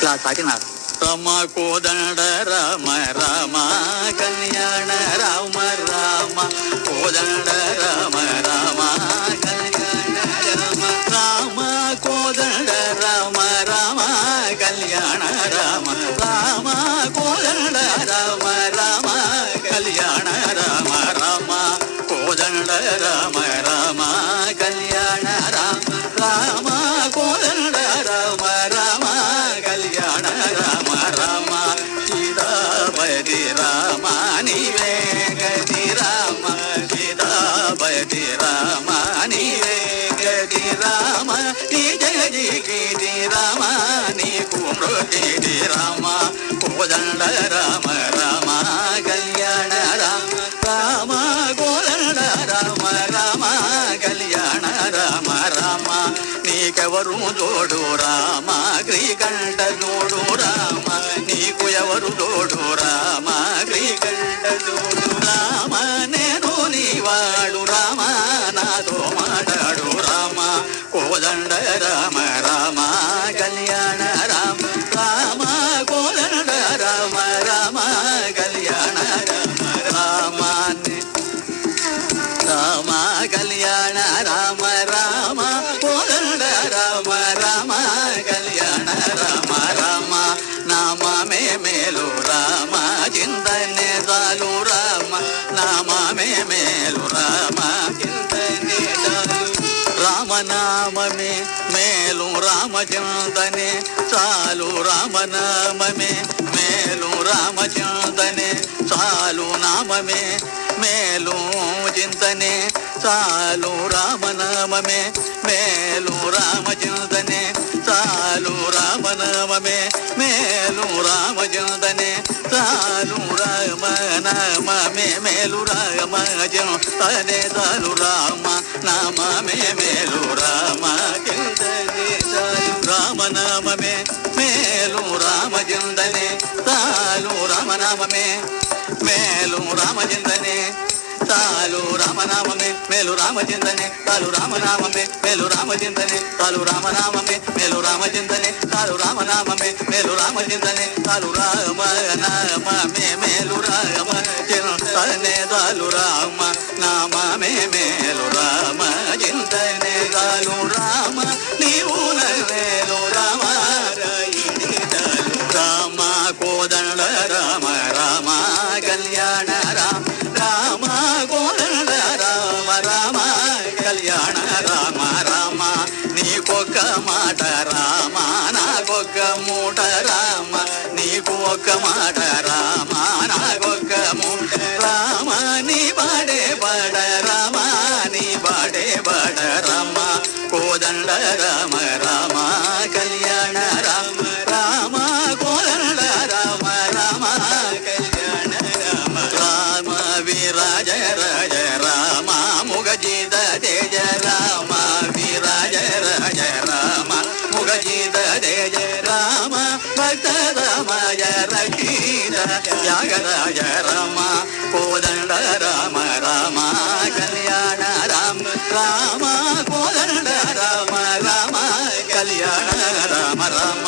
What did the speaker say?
Class ఆకినారు. Rama కోదండ రామ రామ కళ్యాణ రామ రామ కోదండ రామ రామ కళ్యాణ రామ రామ కోదండ రామ రామ కళ్యాణ రామ రామ కోదండ రామ రామ కళ్యాణ రామ రామ కోదండ రామ రామ కళ్యాణ రామ రామ కోదండ రామ రామ కళ్యాణ రామ రామ సీతాపతి రామ నీవే గతి రామ సీతాపతి రామ నీవే గతి రామ నీ జగతి గీతి రామ నీకు మృతి రామ కోదండ రామ రామ కళ్యాణ రామ రామ కోదండ రామ రామ కళ్యాణ రామ రామ నీకెవరు తోడు రామ శ్రీకంఠ తోడు రామ నీకు ఎవరు తోడు రామ శ్రీకంఠ తోడు రామ నేను నీవాడు రామ నాతో మాట్లాడు రామ కోదండ రామ రామ కళ్యాణ రామ రామ కోదండ రామ రామ కళ్యాణ రామ రామ రామ కళ్యాణ రామ రామ కోదండ రామ రామ కళ్యాణ రామ రామ నామమే మేలు రామ చింతనే చాలు రామ నామమే మేలు రామ చింతనే చాలు రామనామమే మేలు రామ చింతనే చాలు రామనామమే మేలు రామ చింతనే చాలు నామమే మేలు చింతనే చాలు రామనామమే మేలు రామ చింతనే చాలు రామనామమే మేలు రామ చింతనే చాలు రామనామమే మేలు రామ చింతనే చాలు రామ నామమే మేలు రామ చింతనే చాలు రామనామమే మేలు రామ చింతనే చాలు రామనామమే మేలు రామ చింతనే చాలు రామనామమే మేలు రామ చింతనే చాలు రామనామమే మేలు రామ చింతనే చాలు రామనామమే మేలు రామ చింతనే చాలు రామనామమే మేలు రామ చింతనే చాలు రామనామమే మేలు రామ చింతనే చాలు రామ నామమే మేలు రామ చింతనే చాలు రామ నీవు మేలు రామ రామ కోదండ రామ రామ కళ్యాణ రామ రామ కోదండ రామ రామ కళ్యాణ రామ రామ నీకొక్క మాట రామ నాకొక్క మూట రామ నీకు ఒక్క మాట రామ నాకొక్క మూట రామ నీ బాడే బడ రామ నీ బాడే బడ రామ కోదండ రామ రామ కళ్యాణ రామ రామ కోదండ రామ రామ కళ్యాణ రామ రామ విరాజ రాజ రామ ముగజిత తేజ రామ విరాజ రాజ రామ ముగజిత తేజ రామ భక్త రామయ రక్షిత త్యాగరాజ రామ కోదండ రామ రామ కళ్యాణ రామ రామ కోదండ రామ రామ కళ్యాణ రామ రామ